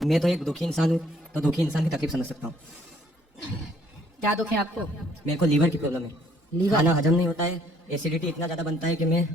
मैं तो एक दुखी इंसान हूँ, तो दुखी इंसान की तकलीफ समझ सकता हूँ। क्या दुख है आपको? मेरे को लीवर की प्रॉब्लम है। लीवर? खाना हजम नहीं होता है, एसिडिटी इतना ज़्यादा बनता है कि मैं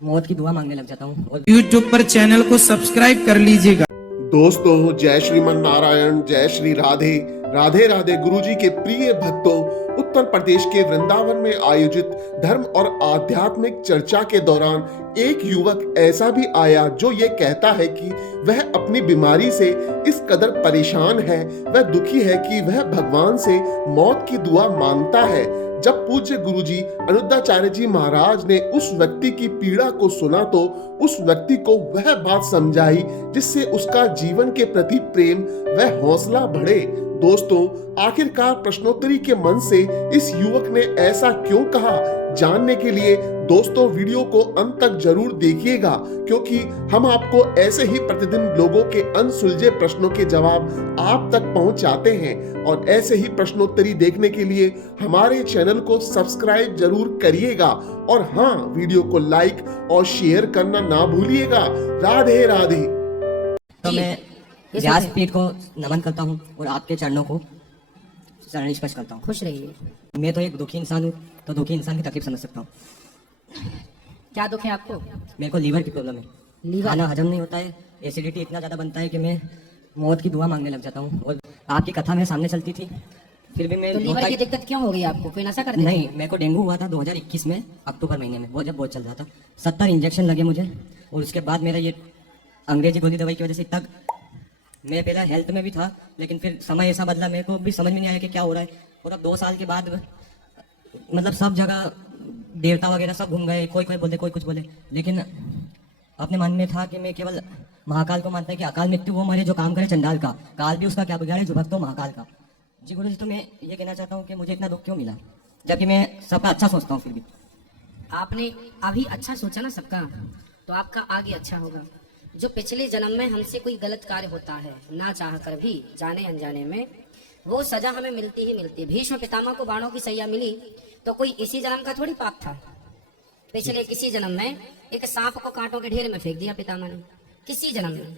मौत की दुआ मांगने लग जाता हूँ। और YouTube पर चैनल को सब्सक्राइब कर लीजिएगा। दोस्तों, जय श्रीमन नारायण, जय श्री राधे राधे राधे। गुरुजी के प्रिय भक्तों, उत्तर प्रदेश के वृंदावन में आयोजित धर्म और आध्यात्मिक चर्चा के दौरान एक युवक ऐसा भी आया जो ये कहता है कि वह अपनी बीमारी से इस कदर परेशान है, वह दुखी है कि वह भगवान से मौत की दुआ मांगता है। जब पूज्य गुरुजी अनुद्धाचार्य जी महाराज ने उस व्यक्ति की पीड़ा को सुना तो उस व्यक्ति को वह बात समझाई जिससे उसका जीवन के प्रति प्रेम व हौसला बढ़े। दोस्तों, आखिरकार प्रश्नोत्तरी के मन से इस युवक ने ऐसा क्यों कहा, जानने के लिए दोस्तों वीडियो को अंत तक जरूर देखिएगा, क्योंकि हम आपको ऐसे ही प्रतिदिन लोगों के अनसुलझे प्रश्नों के जवाब आप तक पहुंचाते हैं। और ऐसे ही प्रश्नोत्तरी देखने के लिए हमारे चैनल को सब्सक्राइब जरूर करिएगा और हाँ, वीडियो को लाइक और शेयर करना ना भूलिएगा। राधे राधे। तो मैं व्यासपीठ को नमन करता हूँ और आपके चरणों को चरण स्पर्श करता हूँ। खुश रहिए। मैं तो एक दुखी इंसान हूँ, तो दुखी इंसान की तकलीफ समझ सकता हूँ। क्या दुख है आपको? मेरे को लीवर की प्रॉब्लम है। लीवर? खाना हजम नहीं होता है, एसिडिटी इतना ज़्यादा बनता है कि मैं मौत की दुआ मांगने लग जाता हूँ। और आपकी कथा मेरे सामने चलती थी, फिर भी मैं तो लीवर की दिक्कत क्यों हो गई आपको? कोई नशा करते थे? नहीं, मेरे को डेंगू हुआ था 2021 में अक्टूबर महीने में, वो जब बहुत चल रहा था। 70 इंजेक्शन लगे मुझे और उसके बाद मेरा ये अंग्रेजी गोली दवाई की वजह से तक मैं पहले हेल्थ में भी था, लेकिन फिर समय ऐसा बदला, मेरे को भी समझ में नहीं आया कि क्या हो रहा है। और अब 2 साल के बाद मतलब सब जगह देवता वगैरह सब घूम गए, कोई कोई बोले, कोई कुछ बोले, लेकिन अपने मन में था कि मैं केवल महाकाल को मानता है कि अकाल मृत्यु वो मरे जो काम करे चंडाल का, काल भी उसका क्या बिगाड़े जो भक्त हो महाकाल का। जी गुरु जी, तो मैं ये कहना चाहता हूँ कि मुझे इतना दुख क्यों मिला, जबकि मैं सबका अच्छा सोचता हूँ। फिर भी आपने अभी अच्छा सोचा ना सबका, तो आपका आगे अच्छा होगा। जो पिछले जन्म में हमसे कोई गलत कार्य होता है, ना चाह कर भी जाने अनजाने में, वो सजा हमें मिलती ही मिलती है। भीष्म पितामह को बाणों की सैया मिली तो कोई इसी जन्म का थोड़ी पाप था। पिछले किसी जन्म में एक सांप को कांटों के ढेर में फेंक दिया पितामह ने, किसी जन्म में।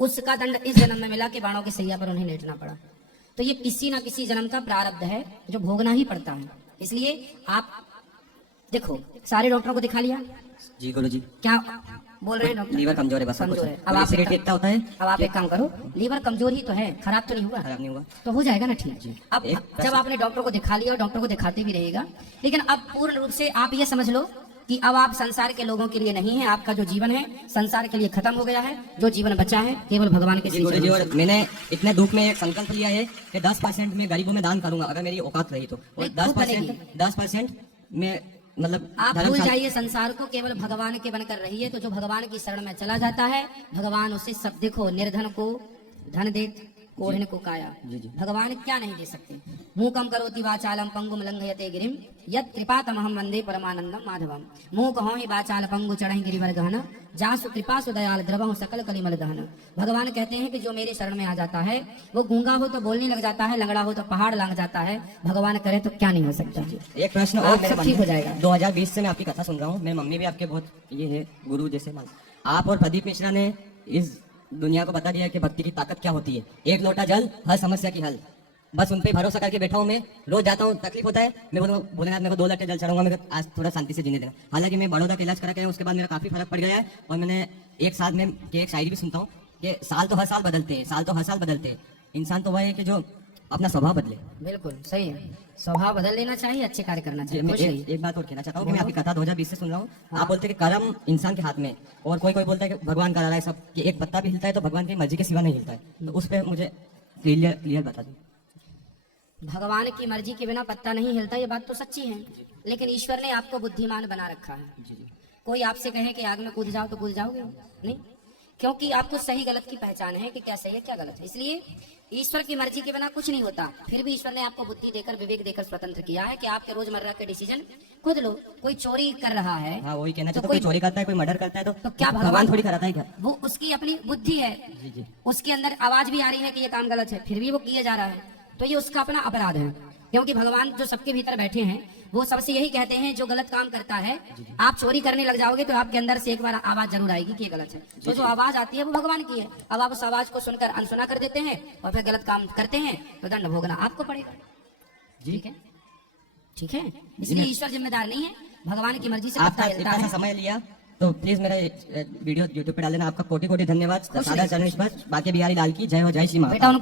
उसका दंड इस जन्म में मिला कि बाणों की सैया पर उन्हें लेटना पड़ा। तो ये किसी ना किसी जन्म का प्रारब्ध है जो भोगना ही पड़ता है। इसलिए आप देखो, सारे डॉक्टरों को दिखा लिया? जी गुरु जी। क्या बोल रहे हैं डॉक्टर? लीवर कमजोर है, बस कमजोर है। अब आप इतना होता है। अब आप एक काम करो, लीवर कमजोर ही तो है, खराब तो नहीं हुआ? खराब नहीं हुआ तो हो जाएगा ना ठीक। अब एक जब आपने डॉक्टर को दिखा लिया और डॉक्टर को दिखाते भी रहेगा, लेकिन अब पूर्ण रूप से आप ये समझ लो कि अब आप संसार के लोगों के लिए नहीं है। आपका जो जीवन है संसार के लिए खत्म हो गया है। जो जीवन बचा है केवल भगवान के जी गुरु जी। और मैंने इतने दुख में एक संकल्प लिया है कि 10% मैं गरीबों में दान करूंगा, अगर मेरी औकात रही तो। और नहीं, खूब बनेगी। 10% मैं मतलब आप भूल जाइए संसार को, केवल भगवान के बनकर रहिए। तो जो भगवान की शरण में चला जाता है, भगवान उसे सब, देखो, निर्धन को धन दे, कोढ़िन को काया। भगवान क्या नहीं दे सकते। मूकम करोति वाचालम पंगुम लंघयते गिरिम यत् कृपा तमहम वंदे परमानंदम माधवम। मूक हो ही वाचाल पंगु चढ़हि गिरिवर गहन जासु कृपा सुदयाल द्रवहु सकल कलिमल दहन। भगवान कहते हैं कि जो मेरी शरण में आ जाता है वो गूंगा हो तो बोलने लग जाता है, लंगड़ा हो तो पहाड़ लांग जाता है। भगवान करे तो क्या नहीं हो सकता। एक प्रश्न और मेरे मन ठीक हो में। जाएगा। 2020 से मैं आपकी कथा सुन रहा हूँ। मेरी मम्मी भी आपके बहुत ये है गुरु जैसे मान। आप और प्रदीप मिश्रा ने इस दुनिया को बता दिया कि भक्ति की ताकत क्या होती है। एक लोटा जल, हर समस्या की हल। बस उन पे भरोसा करके बैठा हूँ। मैं रोज जाता हूँ, तकलीफ होता है, मैं बोलूँ भोलेनाथ मेरे को 2 लोटे जल चढ़ाऊंगा, मेरे को आज थोड़ा शांति से जीने देना। हालांकि मैं बड़ौदा का इलाज करा के उसके बाद मेरा काफी फर्क पड़ गया है। और मैंने एक साल में एक शायरी भी सुनता हूँ कि साल तो हर साल बदलते हैं, साल तो हर साल बदलते हैं। इंसान तो वह है कि जो अपना स्वभाव बदले। बिल्कुल सही है, स्वभाव बदल लेना चाहिए, अच्छे कार्य करना चाहिए। मैं खुश रहिए। एक बात और कहना चाहता हूँ कि मैं आपकी कथा 2020 से सुन रहा हूँ। आप बोलते हैं कि कर्म इंसान के हाथ में, और कोई कोई बोलता है कि भगवान करा रहा है सब, कि एक पत्ता भी हिलता है तो भगवान की मर्जी के सिवा नहीं हिलता है। तो उस पर मुझे क्लियर बता दो। भगवान की मर्जी के बिना पत्ता नहीं हिलता, ये बात तो सच्ची है। लेकिन ईश्वर ने आपको बुद्धिमान बना रखा है। कोई आपसे कहे कि आग में कूद जाओ तो कूद जाओगे? नहीं, क्योंकि आपको सही गलत की पहचान है कि क्या सही है क्या गलत है। इसलिए ईश्वर की मर्जी के बिना कुछ नहीं होता। फिर भी ईश्वर ने आपको बुद्धि देकर, विवेक देकर स्वतंत्र किया है कि आपके रोजमर्रा के डिसीजन खुद लो। कोई चोरी कर रहा है, हाँ, वही कहना तो चाहता हूँ। कोई चोरी करता है, कोई मर्डर करता है तो क्या भगवान थोड़ी कराता है क्या? वो उसकी अपनी बुद्धि है। उसके अंदर आवाज भी आ रही है कि ये काम गलत है, फिर भी वो किया जा रहा है, तो ये उसका अपना अपराध है। क्योंकि भगवान जो सबके भीतर बैठे हैं वो सबसे यही कहते हैं जो गलत काम करता है, आप चोरी करने लग जाओगे तो आपके अंदर से एक बार आवाज जरूर आएगी कि ये गलत है। तो जो आवाज आती है वो भगवान की है। अब आप उस आवाज को सुनकर अनसुना कर देते हैं और फिर गलत काम करते हैं तो दंड भोगना आपको पड़ेगा। ठीक है, ठीक है। इसलिए ईश्वर जिम्मेदार नहीं है, भगवान की मर्जी से आपका पत्ता हिलता इतना सा है। समय लिया तो प्लीज मेरा वीडियो यूट्यूब पे डाल देना। आपका कोटि कोटि धन्यवाद। सादा चरण पर बाकी बिहारी लाल की जय हो, जय श्री महाकाल। बेटा उनको